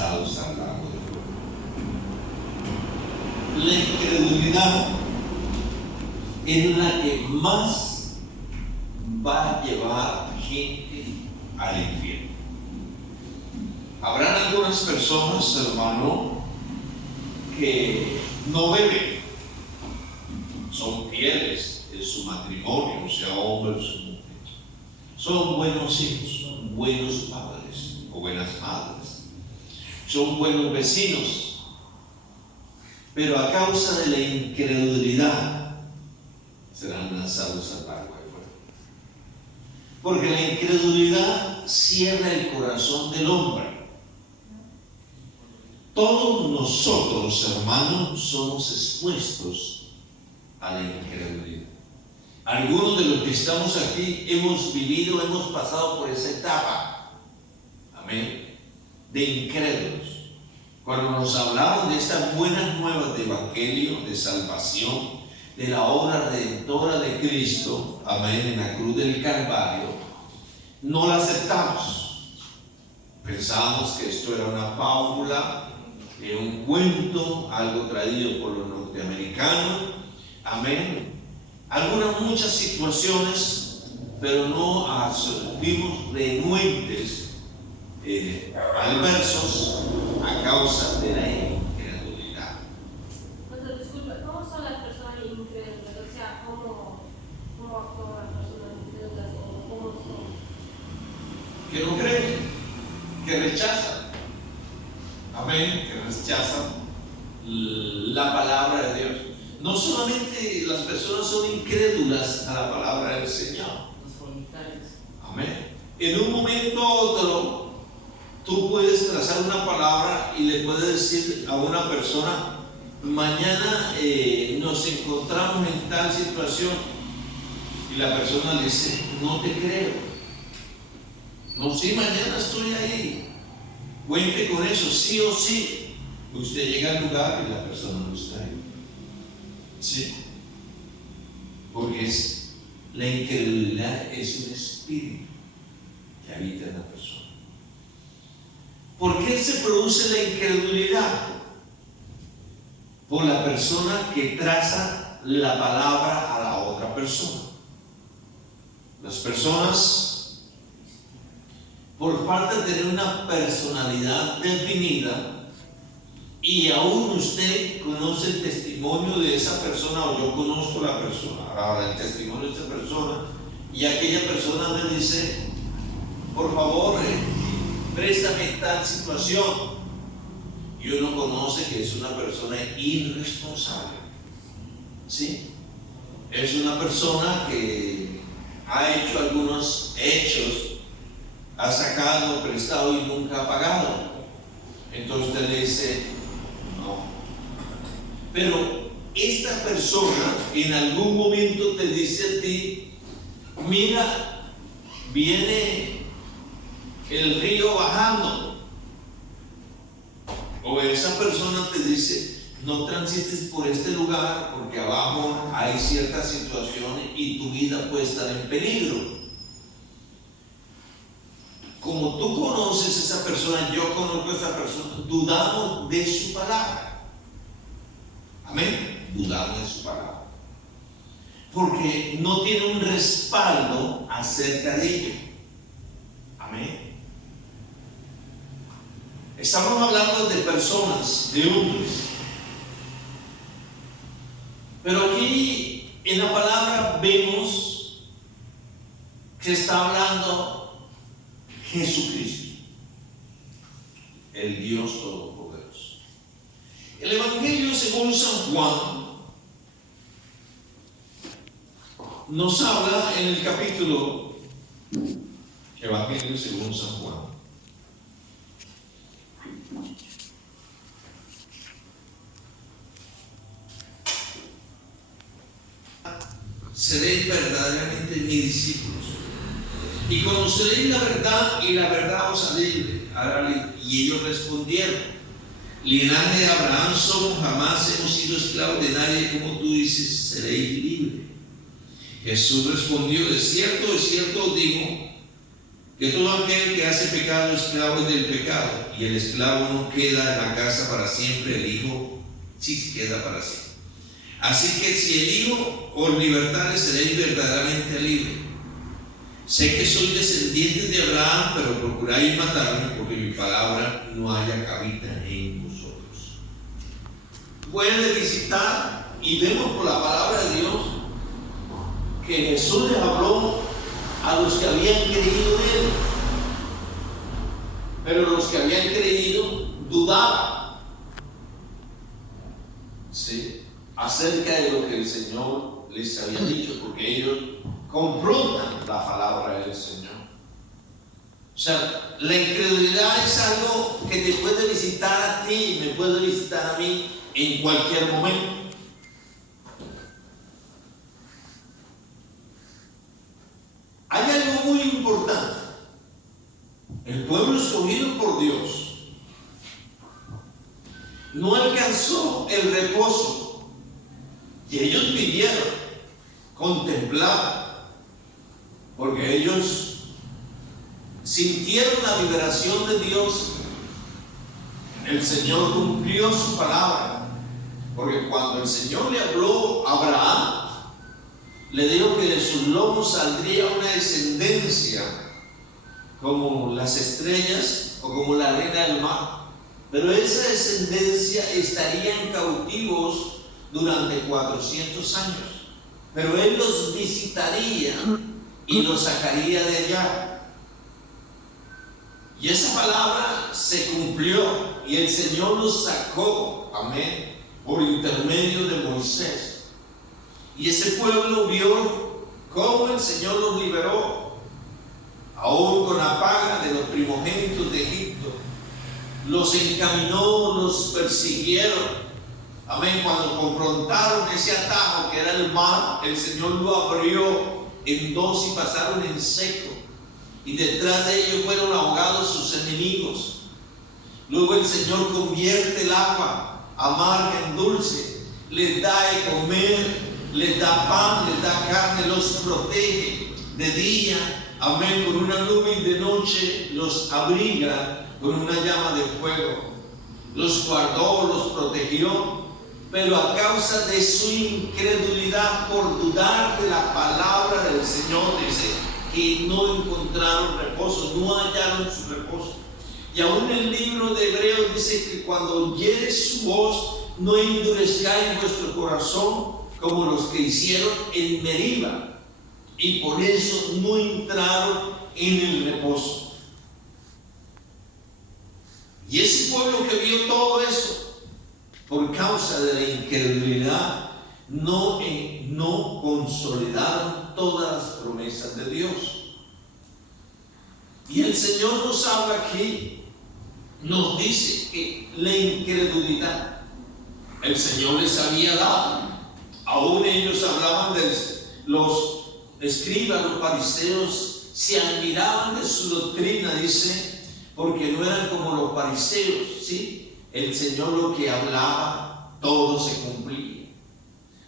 lanzados al lago de fuego. La incredulidad es la que más va a llevar gente al infierno. Habrán algunas personas, hermano, que no beben, son fieles en su matrimonio, sea hombre o sea mujer, son buenos hijos, son buenos padres o buenas madres, son buenos vecinos, pero a causa de la incredulidad serán lanzados al lago de fuego. Porque la incredulidad cierra el corazón del hombre. Todos nosotros, hermanos, somos expuestos a la incredulidad. Algunos de los que estamos aquí hemos vivido, hemos pasado por esa etapa, amén, de incrédulos. Cuando nos hablaban de estas buenas nuevas de evangelio, de salvación, de la obra redentora de Cristo, amén, en la cruz del Calvario, no la aceptamos. Pensábamos que esto era una fábula, un cuento, algo traído por los norteamericanos, amén. Muchas situaciones, pero no vimos renuentes, adversos a causa de la incredulidad. Disculpa, ¿cómo son las personas incrédulas? O sea, ¿cómo actúan las personas incrédulas? ¿Cómo son? Que no creen, que rechazan, amén, que rechazan la palabra de Dios. No solamente las personas son incrédulas a la palabra del Señor, Los fornicarios. amén. En un momento u otro, tú puedes trazar una palabra y le puedes decir a una persona: mañana nos encontramos en tal situación, y la persona le dice: no te creo. No, sí, mañana estoy ahí, cuente con eso, sí o sí. Usted llega al lugar y la persona no está ahí. Sí, porque la incredulidad es un espíritu que habita en la persona. ¿Por qué se produce la incredulidad? Por la persona que traza la palabra a la otra persona. Las personas, por falta de tener una personalidad definida, y aún usted conoce el testimonio de esa persona, o yo conozco la persona, ahora el testimonio de esa persona, y aquella persona me dice: por favor, préstame tal situación, y uno conoce que es una persona irresponsable, ¿sí? Es una persona que ha hecho algunos hechos, ha sacado, prestado y nunca ha pagado. Entonces usted le dice: no. Pero esta persona en algún momento te dice a ti: mira, viene el río bajando. O esa persona te dice: no transites por este lugar porque abajo hay ciertas situaciones y tu vida puede estar en peligro. Como tú conoces a esa persona, yo conozco a esa persona, dudamos de su palabra. Amén. Dudamos de su palabra, porque no tiene un respaldo acerca de ello. Amén. Estamos hablando de personas, de hombres, pero aquí en la palabra vemos que está hablando Jesucristo, el Dios Todopoderoso. El Evangelio según San Juan nos habla en el capítulo, Evangelio según San Juan, seréis verdaderamente mis discípulos y conoceréis la verdad, y la verdad os hará libre. Y ellos respondieron: linaje de Abraham somos, jamás hemos sido esclavos de nadie. Como tú dices, seréis libres. Jesús respondió: de cierto os digo, Que todo aquel que hace pecado, esclavo es del pecado, y el esclavo no queda en la casa para siempre, el hijo sí queda para siempre. Así que si el hijo os libertare, seréis verdaderamente libres. Sé que soy descendiente de Abraham, pero procuráis matarme, porque mi palabra no haya cabida en vosotros. Pueden visitar y vemos por la palabra de Dios que Jesús les habló a los que habían creído en él, pero los que habían creído dudaban, ¿sí?, acerca de lo que el Señor les había dicho, porque ellos confrontan la palabra del Señor. O sea, la incredulidad es algo que te puede visitar a ti y me puede visitar a mí en cualquier momento. Hay algo muy importante. El pueblo escogido por Dios no alcanzó el reposo y ellos vivieron, contemplaron, porque ellos sintieron la liberación de Dios. El Señor cumplió su palabra, porque cuando el Señor le habló a Abraham, le dijo que de sus lomos saldría una descendencia como las estrellas o como la arena del mar, pero esa descendencia estarían cautivos durante 400 años, pero él los visitaría y los sacaría de allá. Y esa palabra se cumplió y el Señor los sacó, amén, por intermedio de Moisés. Y ese pueblo vio cómo el Señor los liberó, aún con la paga de los primogénitos de Egipto. Los encaminó, los persiguieron. Amén. Cuando confrontaron ese atajo que era el mar, el Señor lo abrió en dos y pasaron en seco. Y detrás de ellos fueron ahogados sus enemigos. Luego el Señor convierte el agua amarga en dulce, les da de comer, les da pan, les da carne, los protege de día, amén, con una nube, y de noche los abriga con una llama de fuego. Los guardó, los protegió, pero a causa de su incredulidad por dudar de la palabra del Señor, dice que no encontraron reposo, no hallaron su reposo. Y aún el libro de Hebreos dice que cuando oyere su voz, no endurezcáis vuestro corazón como los que hicieron en Meriba, y por eso no entraron en el reposo. Y ese pueblo que vio todo eso, por causa de la incredulidad, no consolidaron todas las promesas de Dios. Y el Señor nos habla aquí, nos dice que la incredulidad el Señor les había dado. Aún ellos hablaban de los escribas, los fariseos, se admiraban de su doctrina, dice, porque no eran como los fariseos, ¿sí? El Señor lo que hablaba, todo se cumplía.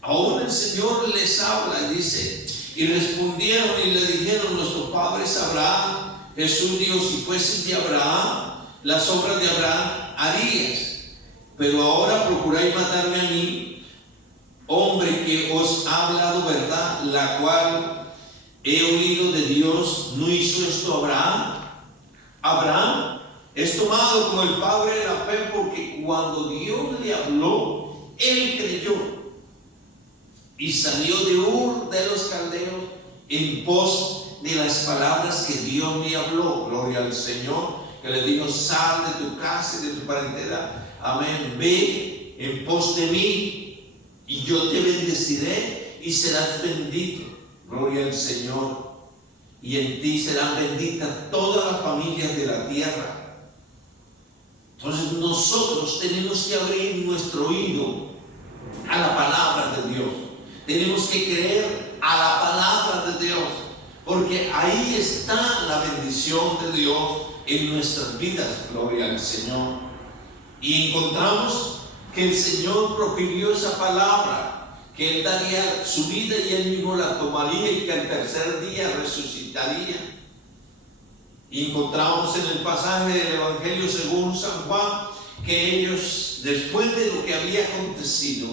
Aún el Señor les habla y dice, y respondieron y le dijeron nuestros padres a Abraham. Jesús dijo, si fuesen de Abraham, las obras de Abraham harías, pero ahora procuráis matarme a mí, hombre que os ha hablado verdad, la cual he oído de Dios. ¿No hizo esto Abraham? Abraham es tomado como el padre de la fe, porque cuando Dios le habló, él creyó y salió de Ur de los Caldeos en pos de las palabras que Dios le habló. Gloria al Señor, que le dijo, sal de tu casa y de tu parentela, amén, ve en pos de mí y yo te bendeciré y serás bendito. Gloria al Señor. Y en ti serán benditas todas las familias de la tierra. Entonces nosotros tenemos que abrir nuestro oído a la palabra de Dios. Tenemos que creer a la palabra de Dios, porque ahí está la bendición de Dios en nuestras vidas. Gloria al Señor. Y encontramos que el Señor profirió esa palabra, que Él daría su vida y Él mismo la tomaría, y que al tercer día resucitaría. Y encontramos en el pasaje del Evangelio según San Juan que ellos, después de lo que había acontecido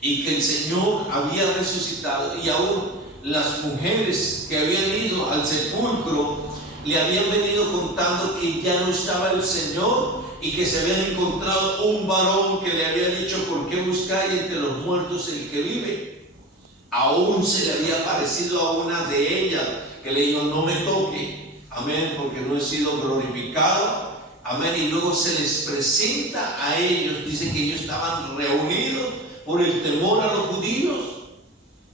y que el Señor había resucitado, y aún las mujeres que habían ido al sepulcro le habían venido contando que ya no estaba el Señor y que se habían encontrado un varón que le había dicho: ¿por qué buscáis entre los muertos el que vive? Aún se le había aparecido a una de ellas que le dijo: no me toque, amén, porque no he sido glorificado, amén. Y luego se les presenta a ellos, dice que ellos estaban reunidos por el temor a los judíos,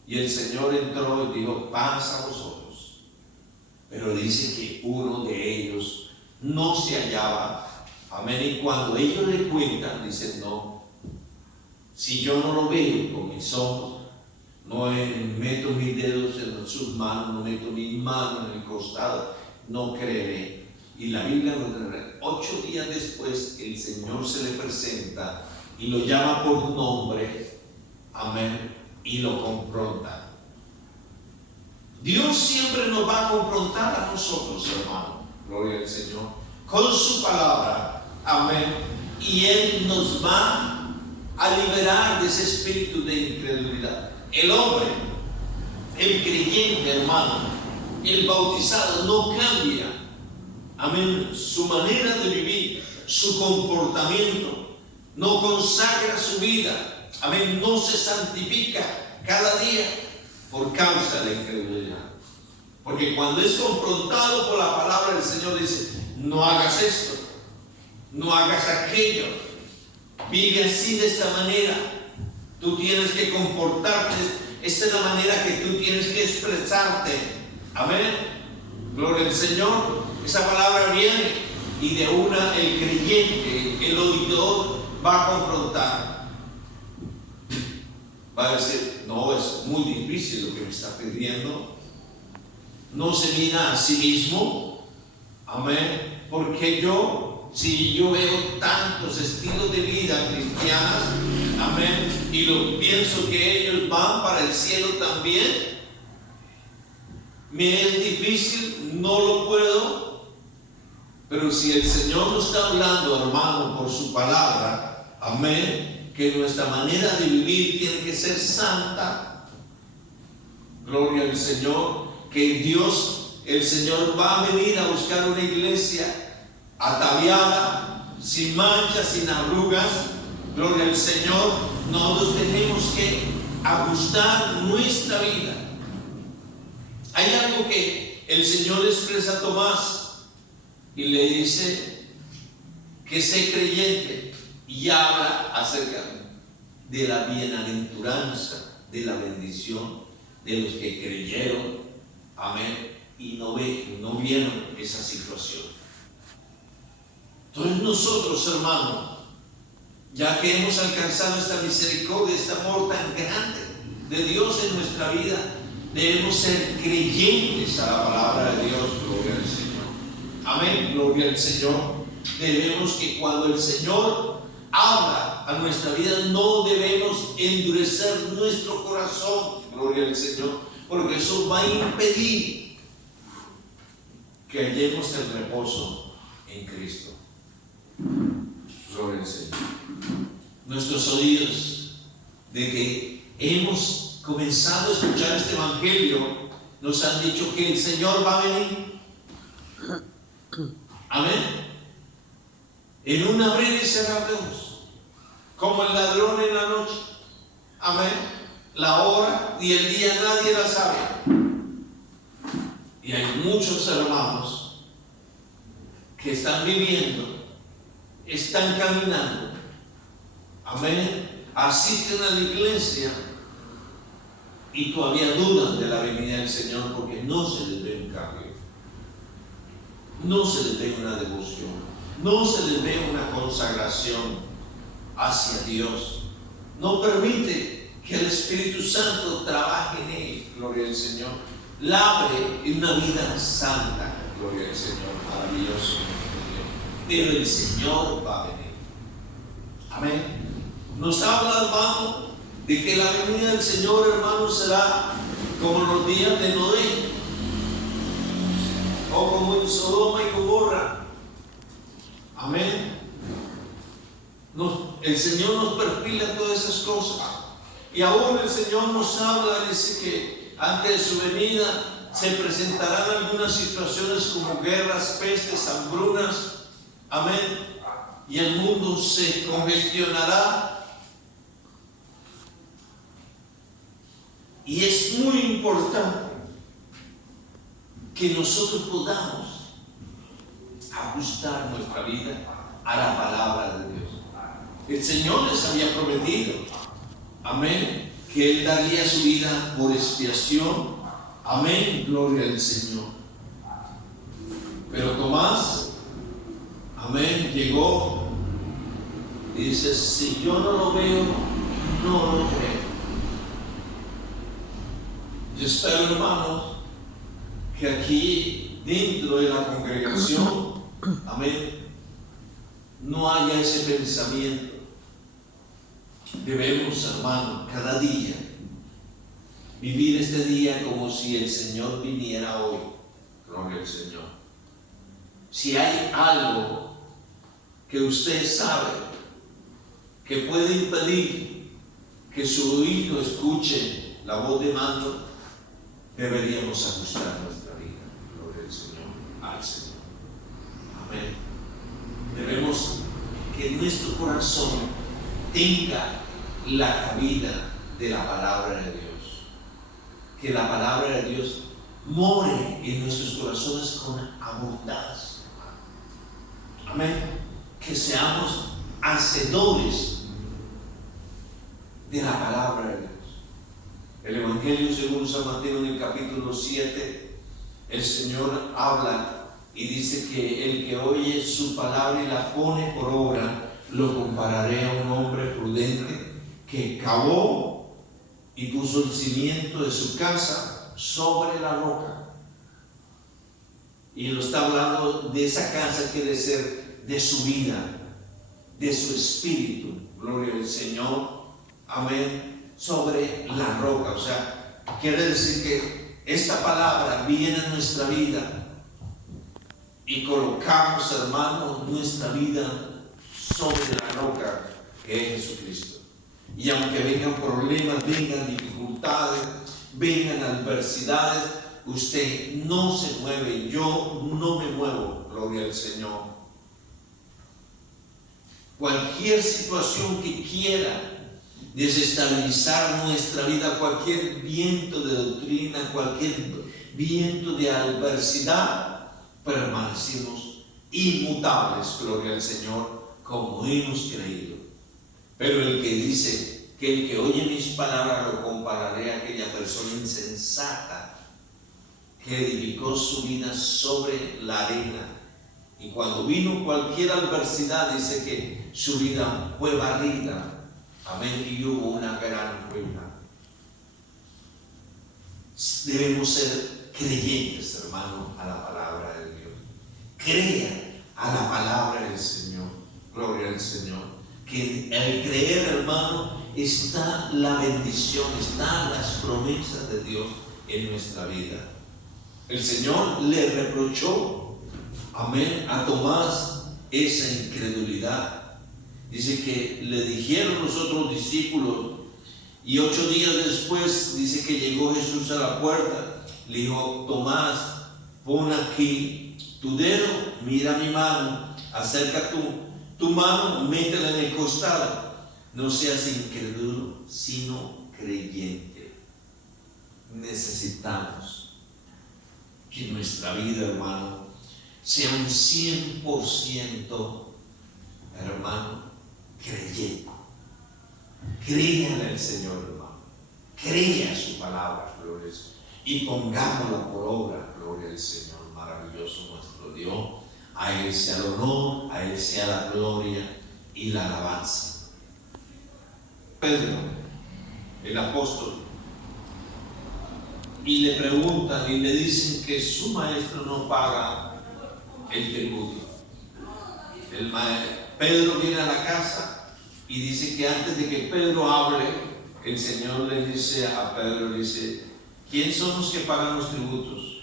y el Señor entró y dijo: paz a vosotros. Pero dice que uno de ellos no se hallaba, amén. Y cuando ellos le cuentan, dicen: no, si yo no lo veo con mis ojos, no meto mis dedos en sus manos, no meto mis manos en el costado, no creeré. Y la Biblia nos dice: 8 días después el Señor se le presenta y lo llama por nombre, amén, y lo confronta. Dios siempre nos va a confrontar a nosotros, hermano, gloria al Señor, con su palabra, amén, y Él nos va a liberar de ese espíritu de incredulidad. El hombre, el creyente, hermano, el bautizado, no cambia, amén, su manera de vivir, su comportamiento, no consagra su vida, amén, no se santifica cada día por causa de la incredulidad. Porque cuando es confrontado por la palabra del Señor, dice: no hagas esto, no hagas aquello, vive así de esta manera, tú tienes que comportarte, esta es la manera que tú tienes que expresarte, amén, gloria al Señor. Esa palabra viene y de una el creyente, el oidor, va a confrontar, va a decir: no, es muy difícil lo que me está pidiendo. No se mira a sí mismo, amén, porque si yo veo tantos estilos de vida cristianas, amén, y lo pienso que ellos van para el cielo también, me es difícil, no lo puedo. Pero si el Señor nos está hablando, hermano, por su palabra, amén, que nuestra manera de vivir tiene que ser santa, gloria al Señor, que Dios, el Señor, va a venir a buscar una iglesia ataviada, sin manchas, sin arrugas, gloria al Señor. Nosotros tenemos que ajustar nuestra vida. Hay algo que el Señor le expresa a Tomás y le dice: que sé creyente, y habla acerca de la bienaventuranza, de la bendición de los que creyeron, amén, y no vieron esa situación. Entonces nosotros, hermanos, ya que hemos alcanzado esta misericordia, este amor tan grande de Dios en nuestra vida, debemos ser creyentes a la palabra de Dios, gloria al Señor, amén, gloria al Señor. Debemos que cuando el Señor habla a nuestra vida, no debemos endurecer nuestro corazón, gloria al Señor, porque eso va a impedir que hallemos el reposo en Cristo. Gloria al Señor. Nuestros oídos, de que hemos comenzado a escuchar este evangelio, nos han dicho que el Señor va a venir. Amén. En un abrir y cerrar de ojos, como el ladrón en la noche. Amén. La hora y el día nadie la sabe. Y hay muchos hermanos que están viviendo, están caminando, amén, asisten a la iglesia y todavía dudan de la venida del Señor, porque no se les ve un cambio, no se les ve una devoción, no se les ve una consagración hacia Dios. No permite que el Espíritu Santo trabaje en él, gloria al Señor. Labre en una vida santa, gloria al Señor, maravilloso. Pero el Señor va a venir. Amén. Nos habla, hermano, de que la venida del Señor, hermano, será como los días de Noé, o como en Sodoma y Gomorra. Amén. El Señor nos perfila todas esas cosas. Y aún el Señor nos habla, dice que antes de su venida se presentarán algunas situaciones como guerras, pestes, hambrunas. Amén. Y el mundo se congestionará. Y es muy importante que nosotros podamos ajustar nuestra vida a la palabra de Dios. El Señor les había prometido, amén, que Él daría su vida por expiación. Amén, gloria al Señor. Pero Tomás, amén, llegó y dice: si yo no lo veo, no lo creo. Yo espero, hermanos, que aquí dentro de la congregación, amén, no haya ese pensamiento. Debemos, hermano, cada día vivir este día como si el Señor viniera hoy. Gloria al Señor. Si hay algo que usted sabe que puede impedir que su oído escuche la voz de mando, deberíamos ajustar nuestra vida. Gloria al Señor, al Señor. Amén. Debemos que nuestro corazón tenga la cabida de la palabra de Dios. Que la palabra de Dios more en nuestros corazones con abundancia. Amén. Que seamos hacedores de la palabra de Dios. El Evangelio según San Mateo en el capítulo 7, el Señor habla y dice que el que oye su palabra y la pone por obra, lo compararé a un hombre prudente que cavó y puso el cimiento de su casa sobre la roca. Y lo está hablando de esa casa, quiere decir de su vida, de su espíritu. Gloria al Señor. Amén. Sobre la roca. O sea, quiere decir que esta palabra viene a nuestra vida y colocamos, hermanos, nuestra vida sobre la roca que es Jesucristo. Y aunque vengan problemas, vengan dificultades, vengan adversidades, usted no se mueve, yo no me muevo. Gloria al Señor. Cualquier situación que quiera desestabilizar nuestra vida, cualquier viento de doctrina, cualquier viento de adversidad, permanecemos inmutables, gloria al Señor, como hemos creído. Pero el que dice que el que oye mis palabras lo compararé a aquella persona insensata que edificó su vida sobre la arena, y cuando vino cualquier adversidad dice que su vida fue barrida. Amén. Y hubo una gran ruina. Debemos ser creyentes, hermano, a la palabra de Dios. Crea a la palabra del Señor. Gloria al Señor. Que al creer, hermano, está la bendición, están las promesas de Dios en nuestra vida. El Señor le reprochó, amén, a Tomás esa incredulidad. Dice que le dijeron los otros discípulos, y 8 días después dice que llegó Jesús a la puerta. Le dijo: Tomás, pon aquí tu dedo, mira mi mano, acerca tu mano, métela en el costado. No seas incrédulo, sino creyente. Necesitamos que nuestra vida, hermano, sea un 100%, hermano, creyente. Crea en el Señor, hermano. Crea su palabra, gloria al Señor. Y pongámosla por obra, gloria al Señor. Maravilloso nuestro Dios. A Él sea el honor, a Él sea la gloria y la alabanza. Pedro, el apóstol, y le preguntan y le dicen que su maestro no paga el tributo. Pedro viene a la casa y dice que antes de que Pedro hable, el Señor le dice a Pedro, dice: ¿quién son los que pagan los tributos?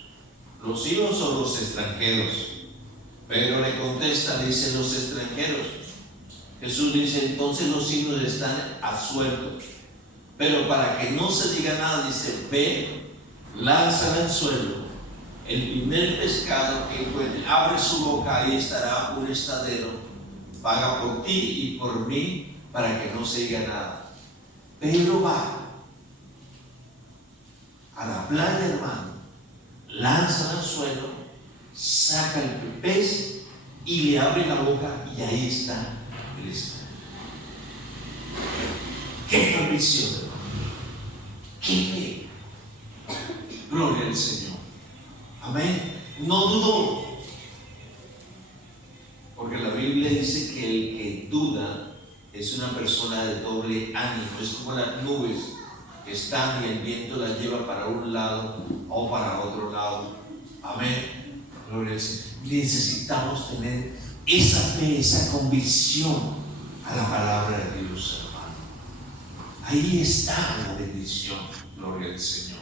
¿Los hijos o los extranjeros? Pedro le contesta, dice los extranjeros. Jesús dice, entonces los hijos están a sueldo. Pero para que no se diga nada, dice, ve, lánzala al suelo. El primer pescado que encuentre, abre su boca, ahí estará un estadero. Paga por ti y por mí, para que no se diga nada. Pedro va a la playa, hermano, lanza al suelo, saca el pez y le abre la boca, y ahí está el estadero. ¡Qué convicción, hermano! ¡Qué fe! Gloria al Señor. Amén. No dudó. Porque la Biblia dice que el que duda es una persona de doble ánimo. Es como las nubes que están y el viento las lleva para un lado o para otro lado. Amén. Gloria al Señor. Necesitamos tener esa fe, esa convicción a la palabra de Dios, hermano. Ahí está la bendición. Gloria al Señor.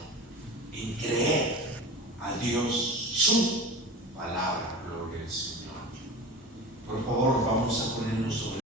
En creer a Dios su palabra. Gloria al Señor. Por favor, vamos a ponernos sobre